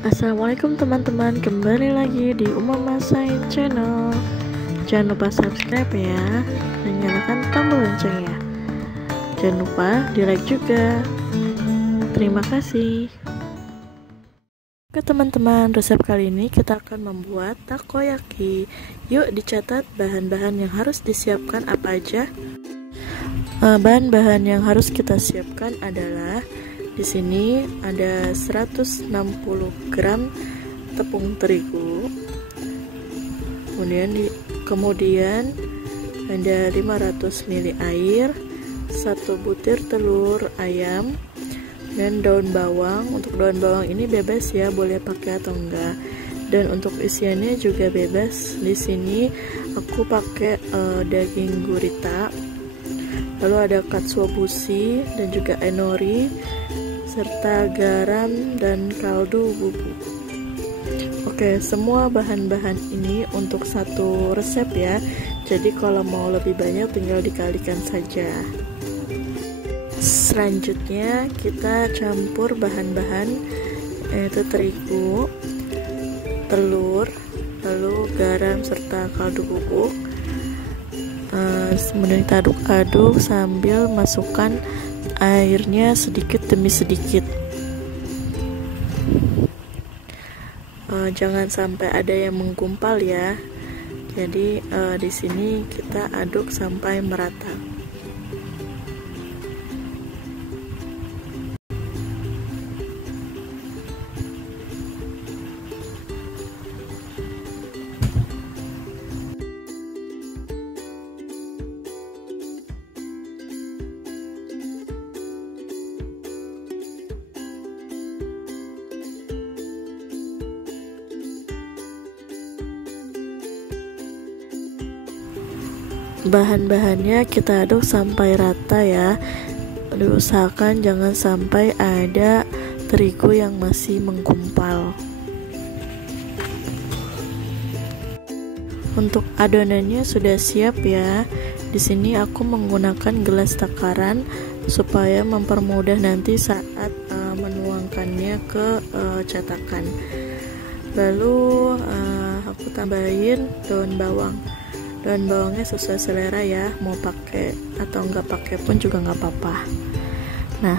Assalamualaikum teman-teman, kembali lagi di Umama Said Channel. Jangan lupa subscribe ya, dan nyalakan tombol loncengnya. Jangan lupa di like juga. Terima kasih. Oke teman-teman, resep kali ini kita akan membuat takoyaki. Yuk dicatat bahan-bahan yang harus disiapkan apa aja. Bahan-bahan yang harus kita siapkan adalah di sini ada 160 gram tepung terigu, kemudian ada 500 ml air, 1 butir telur ayam, dan daun bawang. Untuk daun bawang ini bebas ya, boleh pakai atau enggak. Dan untuk isiannya juga bebas. Di sini aku pakai daging gurita, lalu ada katsuobushi dan juga enori, serta garam dan kaldu bubuk. Oke, semua bahan-bahan ini untuk satu resep ya. Jadi kalau mau lebih banyak tinggal dikalikan saja. Selanjutnya kita campur bahan-bahan, yaitu terigu, telur, lalu garam serta kaldu bubuk. Kemudian kita aduk-aduk sambil masukkan airnya sedikit demi sedikit. Jangan sampai ada yang menggumpal ya. Jadi di sini kita aduk sampai merata. Bahan-bahannya kita aduk sampai rata ya. Diusahakan jangan sampai ada terigu yang masih menggumpal. Untuk adonannya sudah siap ya. Di sini aku menggunakan gelas takaran supaya mempermudah nanti saat menuangkannya ke cetakan. Lalu aku tambahin daun bawang. Daun bawangnya sesuai selera ya, mau pakai atau nggak pakai pun juga nggak apa-apa. Nah,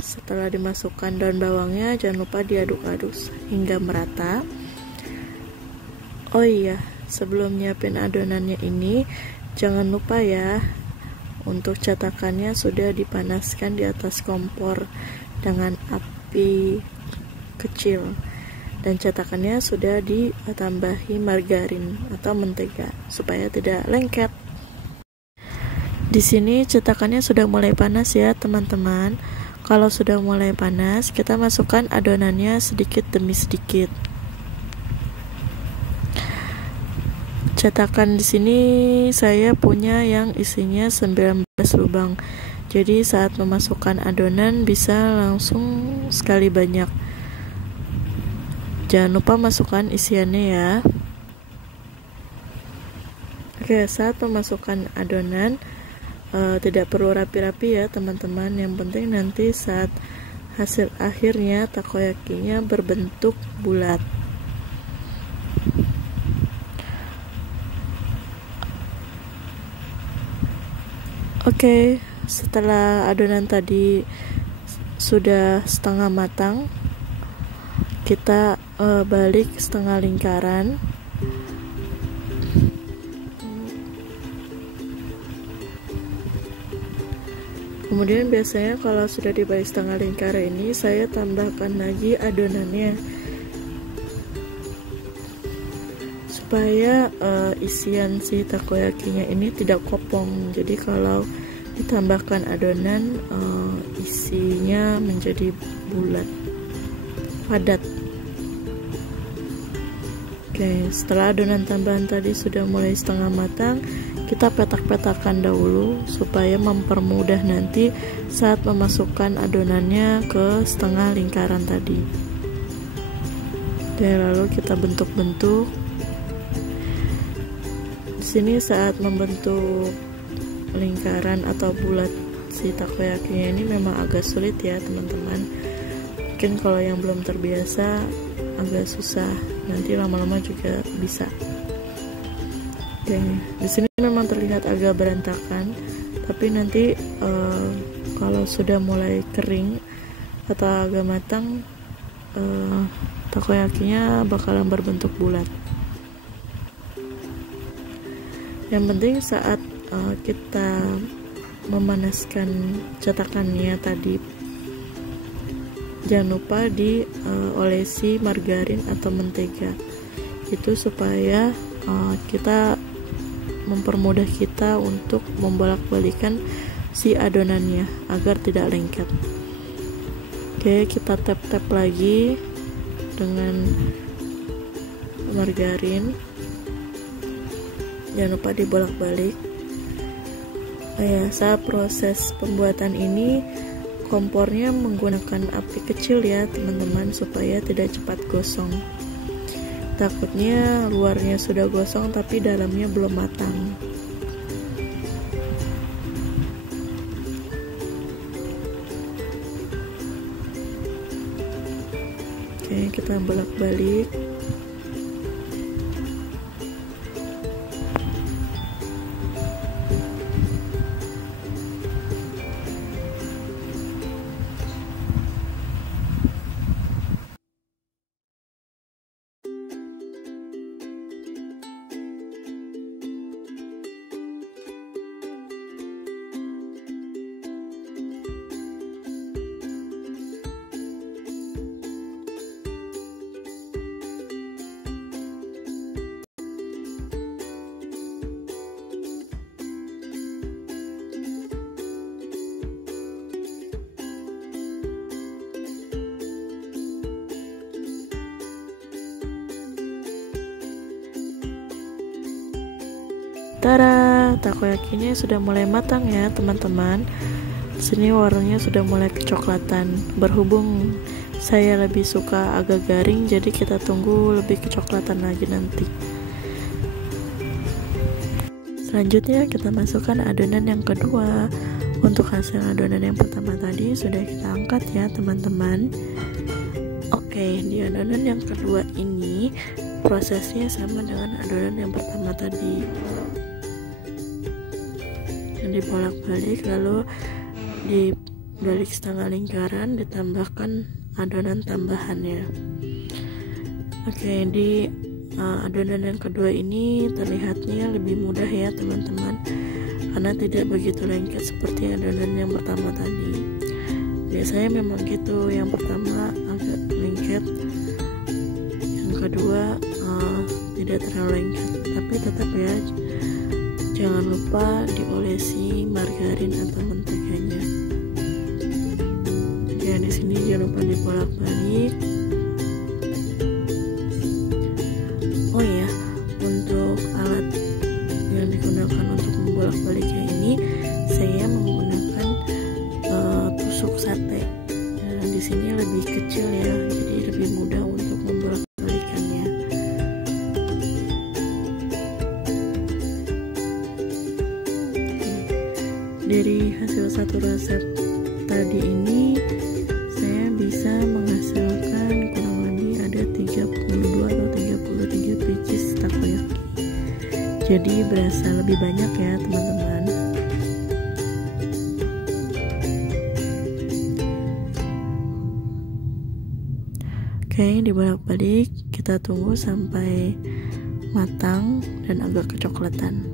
setelah dimasukkan daun bawangnya, jangan lupa diaduk-aduk hingga merata. Oh iya, sebelum nyiapin adonannya ini, jangan lupa ya, untuk cetakannya sudah dipanaskan di atas kompor dengan api kecil. Dan cetakannya sudah ditambahi margarin atau mentega supaya tidak lengket. Di sini cetakannya sudah mulai panas ya teman-teman. Kalau sudah mulai panas, kita masukkan adonannya sedikit demi sedikit. Cetakan di sini saya punya yang isinya 19 lubang. Jadi saat memasukkan adonan bisa langsung sekali banyak. Jangan lupa masukkan isiannya ya. Oke, saat memasukkan adonan tidak perlu rapi-rapi ya teman-teman. Yang penting nanti saat hasil akhirnya takoyakinya berbentuk bulat. Oke, setelah adonan tadi sudah setengah matang, kita balik setengah lingkaran. Kemudian biasanya kalau sudah dibalik setengah lingkaran ini, saya tambahkan lagi adonannya supaya isian si takoyakinya ini tidak kopong. Jadi kalau ditambahkan adonan, isinya menjadi bulat, padat. Oke, setelah adonan tambahan tadi sudah mulai setengah matang, kita petak-petakan dahulu supaya mempermudah nanti saat memasukkan adonannya ke setengah lingkaran tadi. Oke, lalu kita bentuk-bentuk. Di sini saat membentuk lingkaran atau bulat si takoyakinya ini memang agak sulit ya teman-teman. Mungkin kalau yang belum terbiasa agak susah, nanti lama-lama juga bisa. Oke, di sini memang terlihat agak berantakan, tapi nanti kalau sudah mulai kering atau agak matang, takoyakinya bakalan berbentuk bulat. Yang penting saat kita memanaskan cetakannya tadi, jangan lupa diolesi margarin atau mentega, itu supaya kita mempermudah kita untuk membolak-balikan si adonannya agar tidak lengket. Oke, kita tap-tap lagi dengan margarin, jangan lupa dibolak-balik. Saat proses pembuatan ini kompornya menggunakan api kecil ya teman-teman, supaya tidak cepat gosong. Takutnya luarnya sudah gosong tapi dalamnya belum matang. Oke, kita bolak-balik. Tada, takoyakinya sudah mulai matang ya teman-teman. Di sini warnanya sudah mulai kecoklatan. Berhubung saya lebih suka agak garing, jadi kita tunggu lebih kecoklatan lagi nanti. Selanjutnya kita masukkan adonan yang kedua. Untuk hasil adonan yang pertama tadi sudah kita angkat ya teman-teman. Oke, di adonan yang kedua ini prosesnya sama dengan adonan yang pertama tadi. Dibolak-balik, lalu dibalik setengah lingkaran, ditambahkan adonan tambahannya. Oke, di adonan yang kedua ini terlihatnya lebih mudah ya teman-teman, karena tidak begitu lengket seperti adonan yang pertama tadi. Biasanya memang gitu, yang pertama agak lengket, yang kedua tidak terlalu lengket, tapi tetap ya jangan lupa diolesi margarin atau menteganya. Ya, di sini jangan lupa dibolak-balik. Oh ya, untuk alat yang digunakan untuk membolak-baliknya ini, saya menggunakan tusuk sate. Nah, di sini lebih kecil ya, jadi lebih mudah untuk membolak-balikannya. Dari hasil satu resep tadi ini, saya bisa menghasilkan kurang lebih ada 32 atau 33 pieces takoyaki. Jadi berasa lebih banyak ya teman-teman. Oke, dibolak-balik, kita tunggu sampai matang dan agak kecoklatan.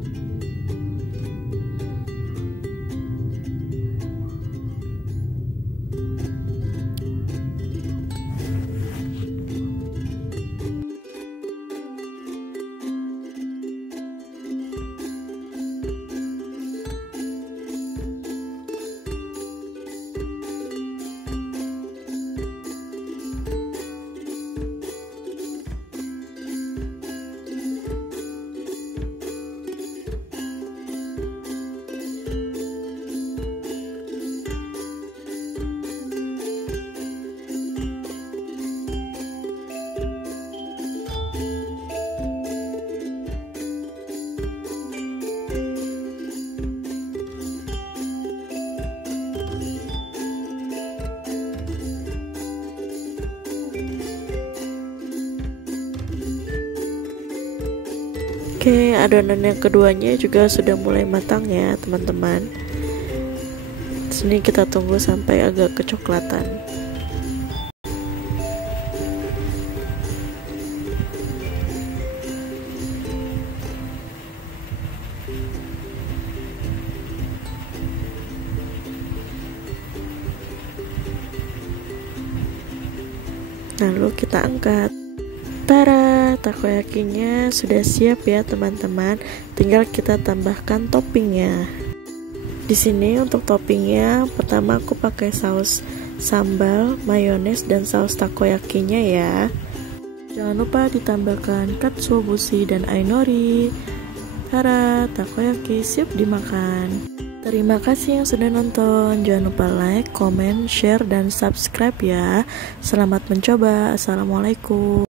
Oke, adonan yang keduanya juga sudah mulai matang ya teman-teman. Sini kita tunggu sampai agak kecoklatan. Lalu kita angkat. Tara, takoyakinya sudah siap ya teman-teman. Tinggal kita tambahkan toppingnya. Di sini untuk toppingnya, pertama aku pakai saus sambal, mayones, dan saus takoyakinya ya. Jangan lupa ditambahkan katsuobushi dan ainori. Tara, takoyaki siap dimakan. Terima kasih yang sudah nonton. Jangan lupa like, comment, share, dan subscribe ya. Selamat mencoba. Assalamualaikum.